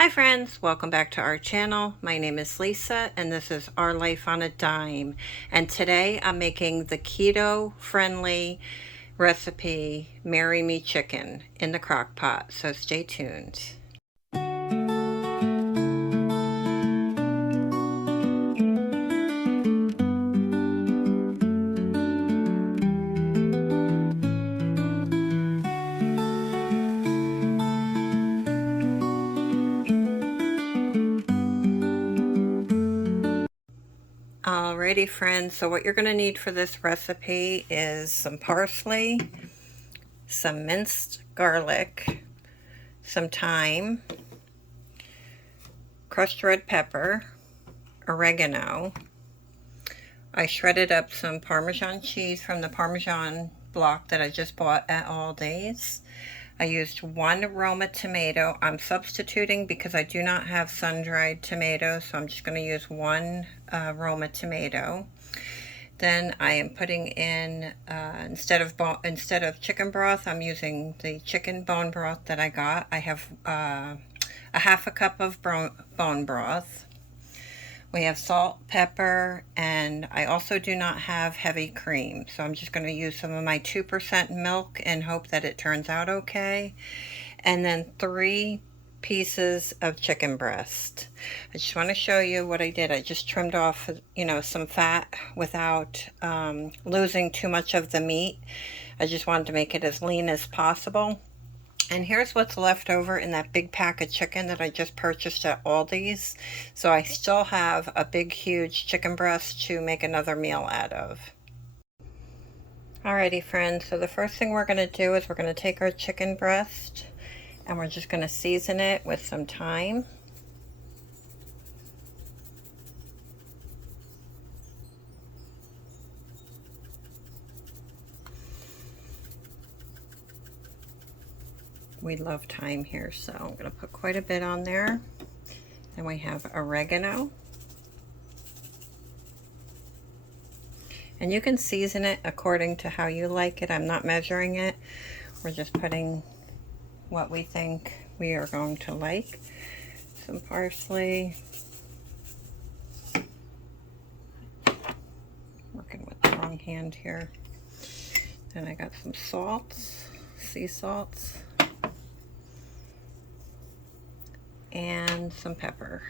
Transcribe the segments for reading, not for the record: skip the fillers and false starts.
Hi friends, welcome back to our channel. My name is Lisa and this is Our Life on a Dime. And today I'm making the keto friendly recipe, Marry Me Chicken in the crock pot. So stay tuned. Alrighty friends, so what you're going to need for this recipe is some parsley, some minced garlic, some thyme, crushed red pepper, oregano. I shredded up some Parmesan cheese from the Parmesan block that I just bought at Aldi's. I used one Roma tomato. I'm substituting because I do not have sun-dried tomatoes, so I'm just going to use one Roma tomato. Then I am putting in, instead of chicken broth, I'm using the chicken bone broth that I got. I have a half a cup of bone broth. We have salt, pepper, and I also do not have heavy cream. So I'm just going to use some of my 2% milk and hope that it turns out okay. And then 3 pieces of chicken breast. I just want to show you what I did. I just trimmed off, some fat without losing too much of the meat. I just wanted to make it as lean as possible. And here's what's left over in that big pack of chicken that I just purchased at Aldi's. So I still have a big, huge chicken breast to make another meal out of. Alrighty, friends. So the first thing we're going to do is we're going to take our chicken breast and we're just going to season it with some thyme. We love thyme here, so I'm going to put quite a bit on there. Then we have oregano. And you can season it according to how you like it. I'm not measuring it. We're just putting what we think we are going to like. Some parsley. Working with the wrong hand here. Then I got some salts, sea salts. And some pepper.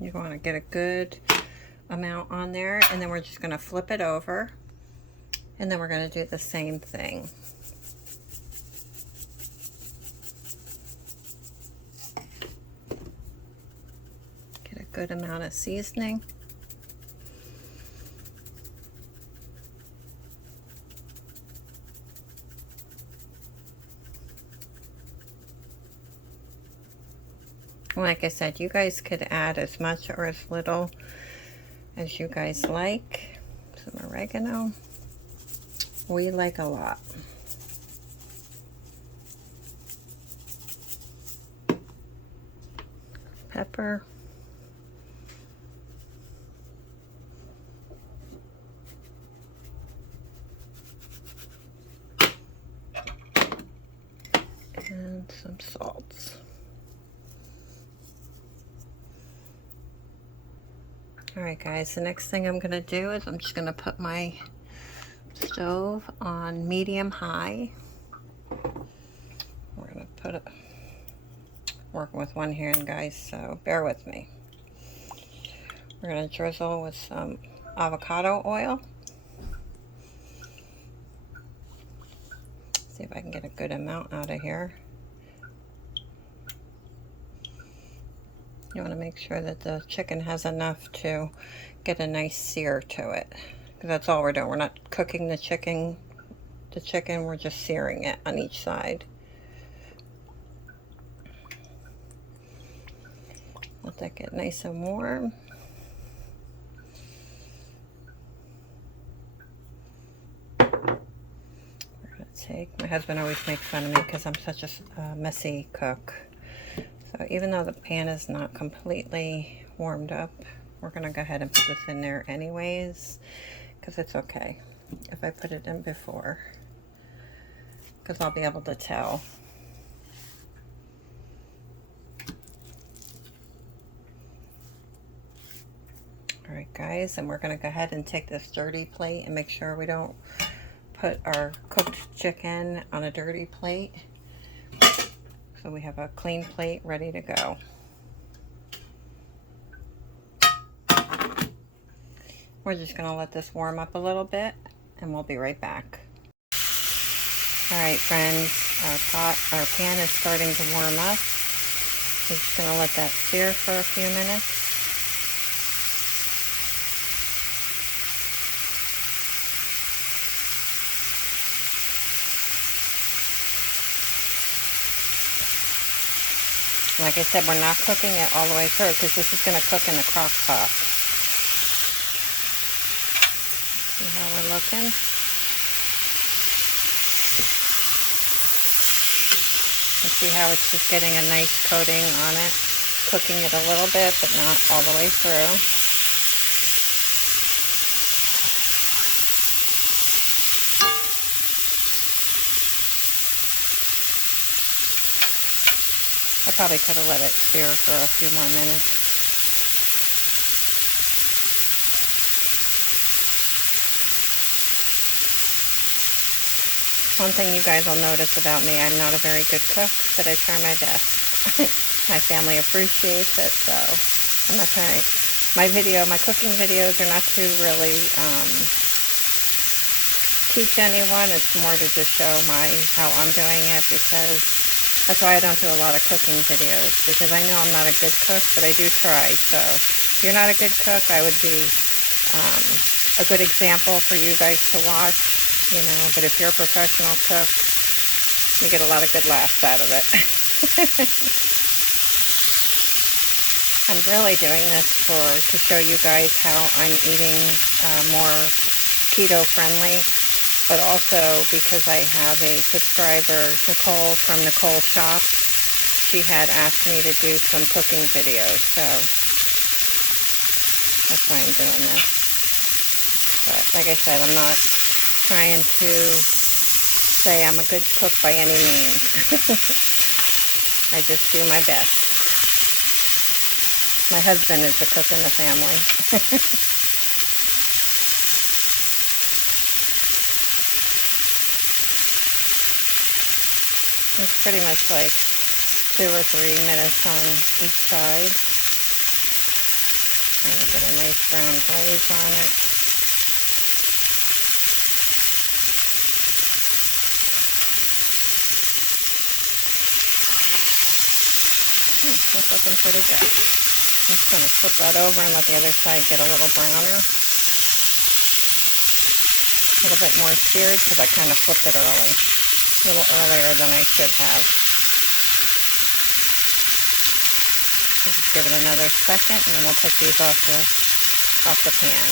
You want to get a good amount on there, and then we're just going to flip it over, and then we're going to do the same thing. Get a good amount of seasoning. Like I said, you guys could add as much or as little as you guys like. Some oregano. We like a lot. Pepper. And some salts. Alright guys, the next thing I'm going to do is I'm just going to put my stove on medium high. We're going to put it, working with one hand guys, so bear with me. We're going to drizzle with some avocado oil. See if I can get a good amount out of here. You want to make sure that the chicken has enough to get a nice sear to it. Because that's all we're doing. We're not cooking the chicken, we're just searing it on each side. Let that get nice and warm. We're going to take, my husband always makes fun of me because I'm such a messy cook. So even though the pan is not completely warmed up, we're going to go ahead and put this in there anyways, because it's okay if I put it in before. because I'll be able to tell. Alright guys, and we're going to go ahead and take this dirty plate and make sure we don't put our cooked chicken on a dirty plate. So we have a clean plate ready to go. We're just going to let this warm up a little bit and we'll be right back. Alright friends, our pan is starting to warm up. We're just going to let that sear for a few minutes. Like I said, we're not cooking it all the way through because this is going to cook in the crock pot. See how we're looking? You see how it's just getting a nice coating on it. Cooking it a little bit, but not all the way through. I probably could have let it sear for a few more minutes. One thing you guys will notice about me, I'm not a very good cook, but I try my best. My family appreciates it, so I'm not trying. My cooking videos are not to really teach anyone. It's more to just show how I'm doing it, because that's why I don't do a lot of cooking videos, because I know I'm not a good cook, but I do try. So if you're not a good cook, I would be a good example for you guys to watch, you know, but if you're a professional cook, you get a lot of good laughs out of it. I'm really doing this to show you guys how I'm eating more keto friendly, but also because I have a subscriber, Nicole from Nicole Shops. She had asked me to do some cooking videos, so that's why I'm doing this. But like I said, I'm not trying to say I'm a good cook by any means. I just do my best. My husband is the cook in the family. It's pretty much like 2 or 3 minutes on each side. Trying to get a nice brown glaze on it. That's looking pretty good. I'm just going to flip that over and let the other side get a little browner. A little bit more seared because I kind of flipped it early. A little earlier than I should have. So just give it another second and then we'll take these off the pan.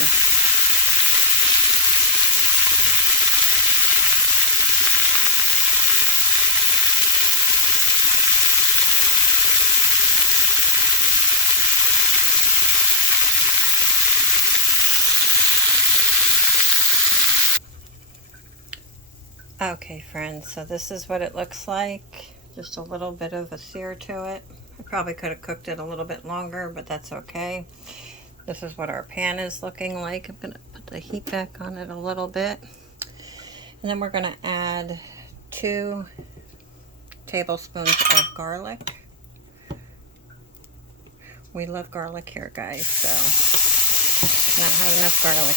Okay friends, so this is what it looks like. Just a little bit of a sear to it. I probably could have cooked it a little bit longer, but that's okay. This is what our pan is looking like. I'm going to put the heat back on it a little bit. And then we're going to add 2 tablespoons of garlic. We love garlic here, guys, so not have enough garlic.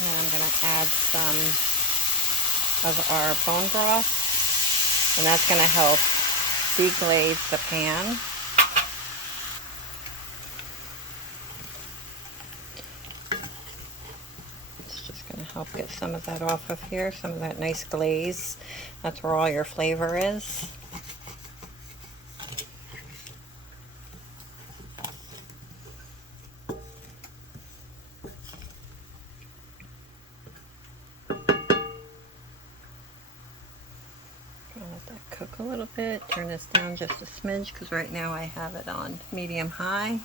And I'm going to add some of our bone broth, and that's going to help deglaze the pan. It's just going to help get some of that off of here, some of that nice glaze. That's where all your flavor is. Cook a little bit. Turn this down just a smidge because right now I have it on medium high.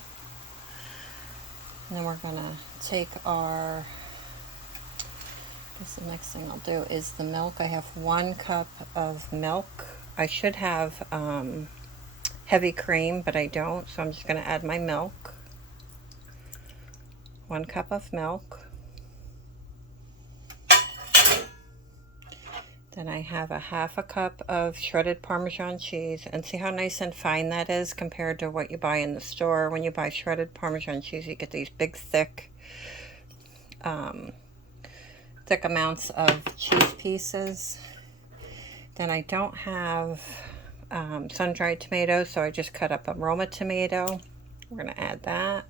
And then we're gonna take our, the next thing I'll do is the milk. I have 1 cup of milk. I should have heavy cream, but I don't, so I'm just gonna add my milk. 1 cup of milk. Then I have a 1/2 cup of shredded Parmesan cheese, and see how nice and fine that is compared to what you buy in the store. When you buy shredded Parmesan cheese, you get these big thick amounts of cheese pieces. Then I don't have sun-dried tomatoes, so I just cut up a Roma tomato. We're gonna add that.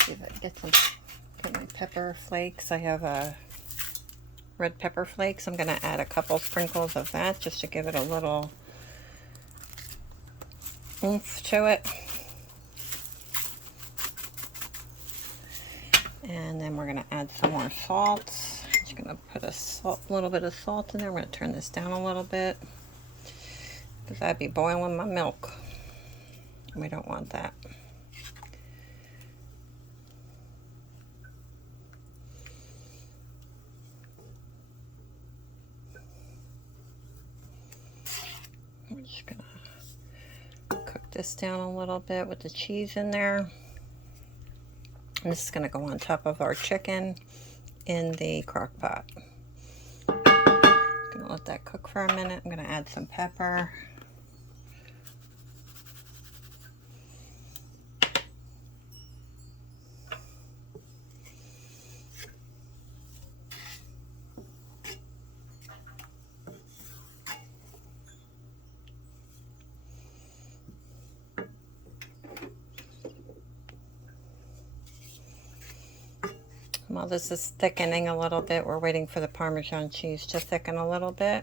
See if I get my pepper flakes. I have red pepper flakes. I'm gonna add a couple sprinkles of that just to give it a little oomph to it. And then we're gonna add some more salt. I'm just gonna put a little bit of salt in there. I'm gonna turn this down a little bit because I'd be boiling my milk. We don't want that. I'm just gonna cook this down a little bit with the cheese in there. And this is gonna go on top of our chicken in the crock pot. Gonna let that cook for a minute. I'm gonna add some pepper. While this is thickening a little bit, we're waiting for the Parmesan cheese to thicken a little bit.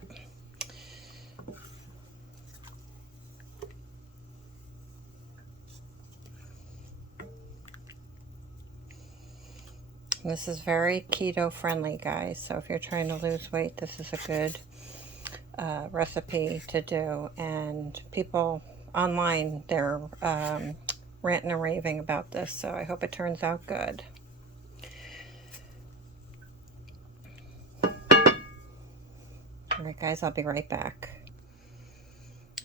And this is very keto friendly, guys, so if you're trying to lose weight, this is a good recipe to do. And people online, they're ranting and raving about this, so I hope it turns out good. Alright guys, I'll be right back.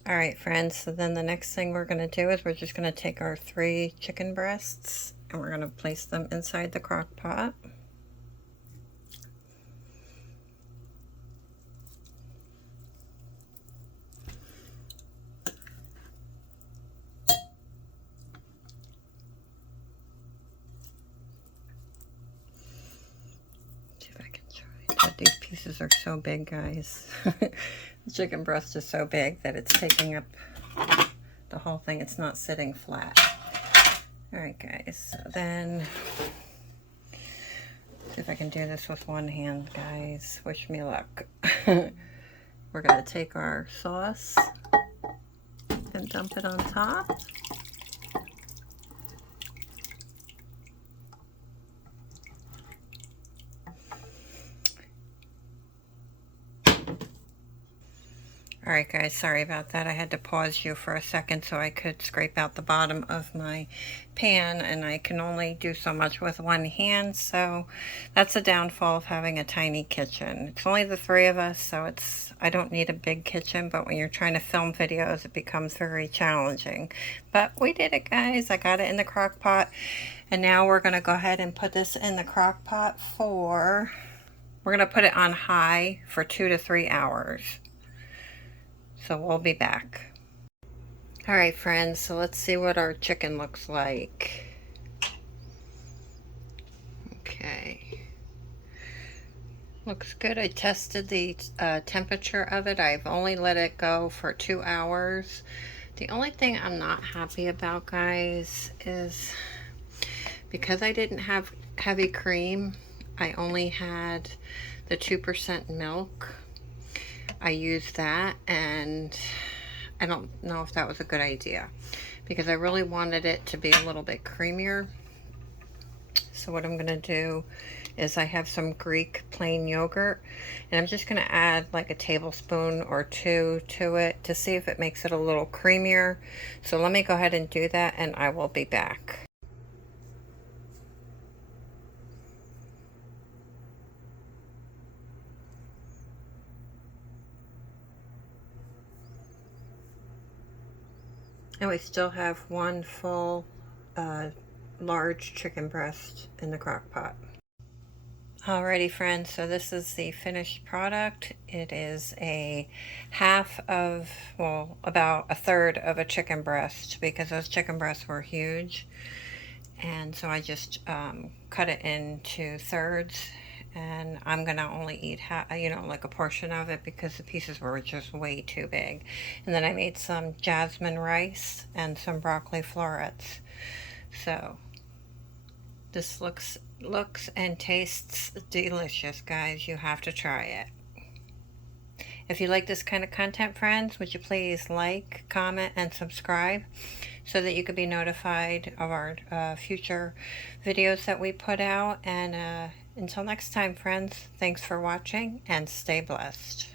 Alright friends, so then the next thing we're going to do is we're just going to take our 3 chicken breasts and we're going to place them inside the crock pot. See if I can try. But these pieces are so big, guys. The chicken breast is so big that it's taking up the whole thing. It's not sitting flat. Alright guys, so then see if I can do this with one hand, guys. Wish me luck. We're going to take our sauce and dump it on top. Alright guys, sorry about that. I had to pause you for a second so I could scrape out the bottom of my pan, and I can only do so much with one hand, so that's the downfall of having a tiny kitchen. It's only the 3 of us, so I don't need a big kitchen, but when you're trying to film videos, it becomes very challenging. But we did it, guys. I got it in the crock pot, and now we're going to go ahead and put this in the crock pot we're going to put it on high for 2 to 3 hours. So we'll be back. Alright friends, so let's see what our chicken looks like. Okay. Looks good. I tested the temperature of it. I've only let it go for 2 hours. The only thing I'm not happy about, guys, is because I didn't have heavy cream, I only had the 2% milk. I used that, and I don't know if that was a good idea because I really wanted it to be a little bit creamier. So what I'm going to do is I have some Greek plain yogurt, and I'm just going to add like a tablespoon or two to it to see if it makes it a little creamier. So let me go ahead and do that, and I will be back. And we still have one full large chicken breast in the crock pot. Alrighty friends, so this is the finished product. It is a half of, well, about a third of a chicken breast, because those chicken breasts were huge. And so I just cut it into thirds, and I'm gonna only eat half, like a portion of it, because the pieces were just way too big. And then I made some jasmine rice and some broccoli florets. So this looks and tastes delicious, guys. You have to try it. If you like this kind of content, friends, would you please like, comment, and subscribe so that you could be notified of our future videos that we put out. And until next time, friends, thanks for watching and stay blessed.